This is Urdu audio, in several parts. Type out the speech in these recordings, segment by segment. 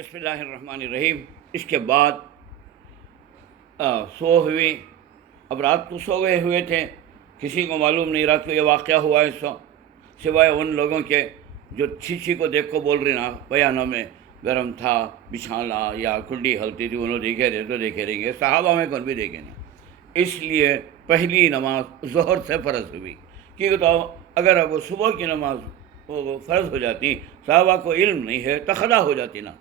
بسم اللہ الرحمن الرحیم۔ اس کے بعد سو ہوئی۔ اب رات کو سو گئے ہوئے تھے، کسی کو معلوم نہیں رات کو یہ واقعہ ہوا ہے سوائے ان لوگوں کے جو چھچی کو دیکھ کو بول رہے نا بیانوں میں گرم تھا بچھانا یا کنڈی ہلتی تھی، انہوں دیکھے رہے تو دیکھے رہیں گے، صحابہ میں کون بھی دیکھے نہیں۔ اس لیے پہلی نماز ظہر سے فرض ہوئی، کیونکہ تو اگر وہ صبح کی نماز وہ فرض ہو جاتی، صحابہ کو علم نہیں ہے تو خطا ہو جاتی نا،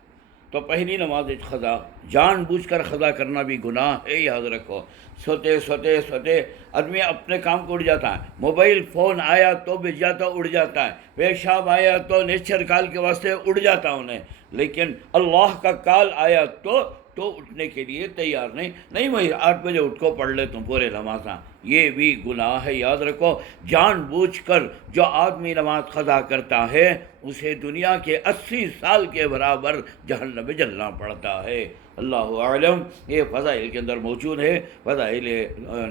تو پہلی نماز خضا، جان بوجھ کر خضا کرنا بھی گناہ ہے، یاد رکھو۔ سوتے سوتے سوتے آدمی اپنے کام کو اڑ جاتا ہے، موبائل فون آیا تو بج جاتا اڑ جاتا ہے، پیشاب آیا تو نیچر کال کے واسطے اڑ جاتا انہیں، لیکن اللہ کا کال آیا تو اٹھنے کے لیے تیار نہیں بھائی 8 بجے اٹھ کو پڑھ لے تم پورے نمازاں، یہ بھی گناہ ہے، یاد رکھو۔ جان بوجھ کر جو آدمی نماز قضا کرتا ہے اسے دنیا کے 80 سال کے برابر جہنم میں جلنا پڑتا ہے۔ اللہ اعلم، یہ فضائل کے اندر موجود ہے، فضائل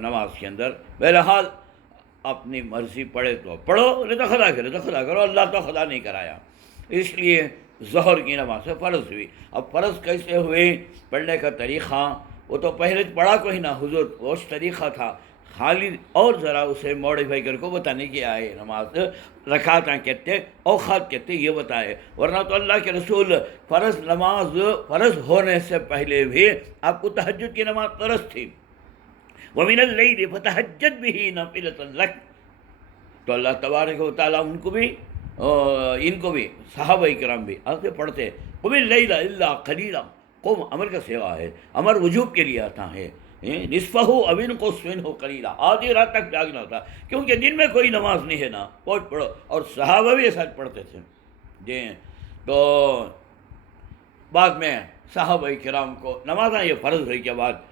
نماز کے اندر۔ بہرحال اپنی مرضی پڑھے تو پڑھو، نہیں تو خدا کرے تو خدا کرو، اللہ تو خدا نہیں کرایا۔ اس لیے ظہر کی نماز سے فرض ہوئی۔ اب فرض کیسے ہوئی، پڑھنے کا طریقہ وہ تو پہلے پڑھا کوئی نہ حضور، وہ طریقہ تھا، خالی اور ذرا اسے موڈیفائی کر کو بتانے کی آئے نماز رکعتیں کہتے اوقات کہتے یہ بتائے، ورنہ تو اللہ کے رسول فرض نماز فرض ہونے سے پہلے بھی آپ کو تہجد کی نماز فرض تھی، وَمِنَ اللَّيْلِ فَتَهَجَّدْ بِهِ نَافِلَةً لَكَ، تو اللہ تبارک و تعالیٰ ان کو بھی صحابہ کرام بھی آگے پڑھتے، قُمِ اللَّيْلَ إِلَّا قَلِيلًا، قم امر کا سیوا ہے، امر وجوب کے لیے آتا ہے، نصفہ او انقص منہ قلیلا، آدھی رات تک جاگنا ہوتا، کیونکہ دن میں کوئی نماز نہیں ہے نا، بہت پڑھو، اور صحابہ بھی ایسا پڑھتے تھے جی۔ تو بعد میں صحابہ کرام کو نمازاں یہ فرض ہوئی کے بعد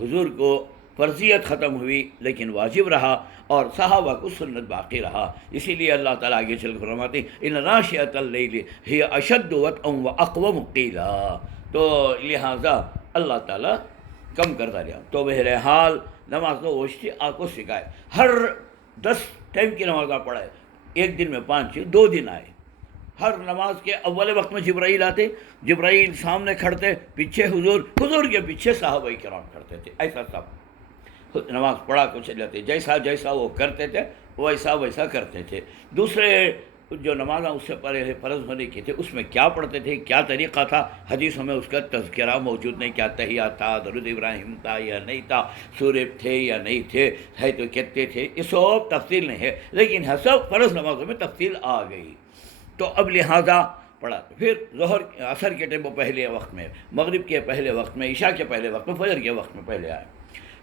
حضور کو فرضیت ختم ہوئی لیکن واجب رہا، اور صحابہ کو سنت باقی رہا۔ اسی لیے اللہ تعالیٰ آگے چل کر فرماتے ہیں ان ناشئۃ اللیل ہی اشد وطئا واقوم قیلا، تو لہٰذا اللہ تعالیٰ کم کرتا رہا۔ تو بہرحال نماز کو وشتی آپ کو سکھائے، ہر 10 ٹائم کی نماز آپ پڑھائے، ایک دن میں 5 2 دن آئے، ہر نماز کے اول وقت میں جبرائیل آتے، جبرائیل سامنے کھڑتے، پیچھے حضور کے پیچھے صحابہ کرام کھڑتے تھے، ایسا سب نماز پڑھا کو چلے جاتے، جیسا جیسا وہ کرتے تھے ویسا ویسا کرتے تھے۔ دوسرے جو نمازاں اس سے پہلے فرض ہونے کی تھے اس میں کیا پڑھتے تھے، کیا طریقہ تھا، حدیثوں میں اس کا تذکرہ موجود نہیں، کیا تحیات تھا، درود ابراہیم تھا یا نہیں تھا، سورے تھے یا نہیں تھے، ہے تو کہتے تھے، یہ سب تفصیل نہیں ہے، لیکن سب فرض نمازوں میں تفصیل آ گئی۔ تو اب لہٰذا پڑھا، پھر ظہر عصر کے ٹائم پہلے وقت میں، مغرب کے پہلے وقت میں، عشاء کے پہلے وقت میں، فجر کے وقت میں پہلے آئے،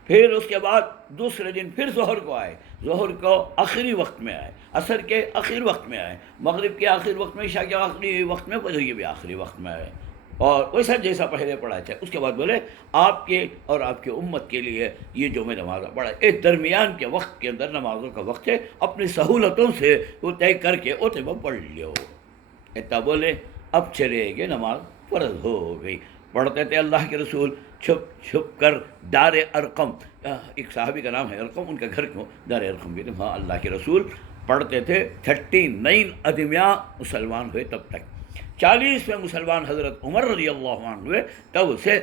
پھر اس کے بعد دوسرے دن پھر ظہر کو آئے، ظہر کو آخری وقت میں آئے، عصر کے آخری وقت میں آئے، مغرب کے آخری وقت میں، عشاء کے آخری وقت میں، فجر کے بھی آخری وقت میں آئے، اور ویسا جیسا پہلے پڑھا تھا۔ اس کے بعد بولے آپ کے اور آپ کی امت کے لیے یہ جو میں نماز پڑھا، اس درمیان کے وقت کے اندر نمازوں کا وقت ہے، اپنی سہولتوں سے وہ طے کر کے وہ طے پڑھ لیو۔ اتنا بولے اب چلے گئے، نماز فرض ہو گئی، پڑھتے تھے اللہ کے رسول چھپ چھپ کر دار ارقم، ایک صحابی کا نام ہے ارقم، ان کا گھر کو دار ارقم بھی تھے، وہاں اللہ کے رسول پڑھتے تھے۔ 39 ادمیاں مسلمان ہوئے، تب تک 40ویں مسلمان حضرت عمر رضی اللہ عنہ ہوئے، تب سے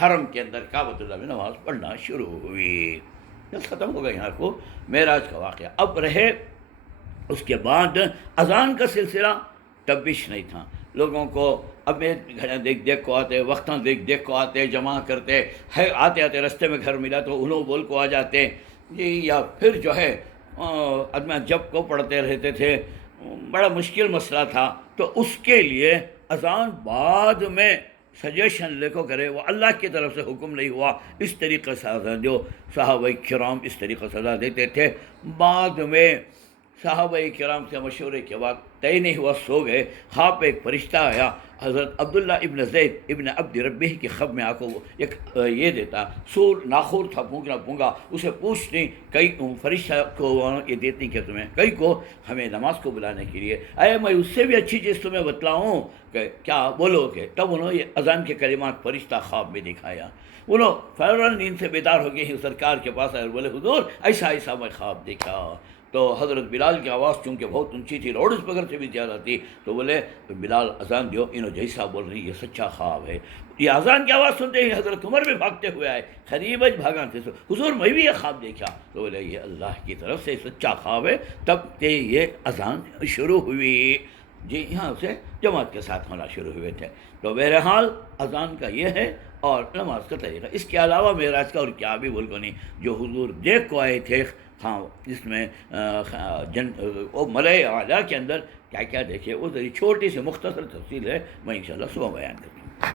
حرم کے اندر کعبۃ اللہ میں نماز پڑھنا شروع ہوئی۔ بس ختم ہو گیا یہاں کو معراج کا واقعہ۔ اب رہے اس کے بعد اذان کا سلسلہ، تبش نہیں تھا لوگوں کو، اب میں گھر دیکھ کو آتے، وقتاں دیکھ کو آتے، جمع کرتے ہے، آتے آتے رستے میں گھر ملا تو انہوں بول کو آ جاتے جی، یا پھر جو ہے آدمی جب کو پڑھتے رہتے تھے، بڑا مشکل مسئلہ تھا۔ تو اس کے لیے اذان بعد میں سجیشن لکھو کرے، وہ اللہ کی طرف سے حکم نہیں ہوا، اس طریقے سے اذان جو صحابہ کرام اس طریقے سے اذان دیتے تھے۔ بعد میں صحابہ کرام سے مشورے کے بعد طے نہیں ہوا، سو گئے، خواب ایک فرشتہ آیا، حضرت عبداللہ ابن زید ابن عبد ربہ کی خواب میں آ کو ایک یہ دیتا، سور ناخور تھا، پھونکنا پھونکا، اسے پوچھتی کئی فرشتہ کو یہ دیتی کہ تمہیں کئی کو ہمیں نماز کو بلانے کے لیے، اے میں اس سے بھی اچھی چیز تمہیں بتلاؤں کہ کیا بولو کہ، تب انہوں یہ اذان کے کلمات فرشتہ خواب میں دکھایا، انہوں فوراً نیند سے بیدار ہو گئے، سرکار کے پاس آئے اور بولے حضور ایسا ایسا میں خواب دیکھا، تو حضرت بلال کی آواز چونکہ بہت اونچی تھی، لاؤڈ اسپیکر سے بھی زیادہ تھی، تو بولے بلال اذان دیو، انہوں جیسا بول رہی یہ سچا خواب ہے۔ یہ اذان کی آواز سنتے ہی حضرت عمر بھی بھاگتے ہوئے آئے، قریب بھاگا تھے، حضور میں بھی یہ خواب دیکھا، تو بولے یہ اللہ کی طرف سے سچا خواب ہے، تب کہ یہ اذان شروع ہوئی۔ جی یہاں سے جماعت کے ساتھ ہونا شروع ہوئے تھے۔ تو بہرحال اذان کا یہ ہے اور نماز کا طریقہ۔ اس کے علاوہ معراج کا اور کیا بھی بول کو نہیں، جو حضور دیکھ کو آئے تھے، ہاں اس میں وہ ملائے اعلیٰ کے اندر کیا کیا دیکھے، وہ ذری چھوٹی سی مختصر تفصیل ہے، میں انشاءاللہ صبح بیان کروں۔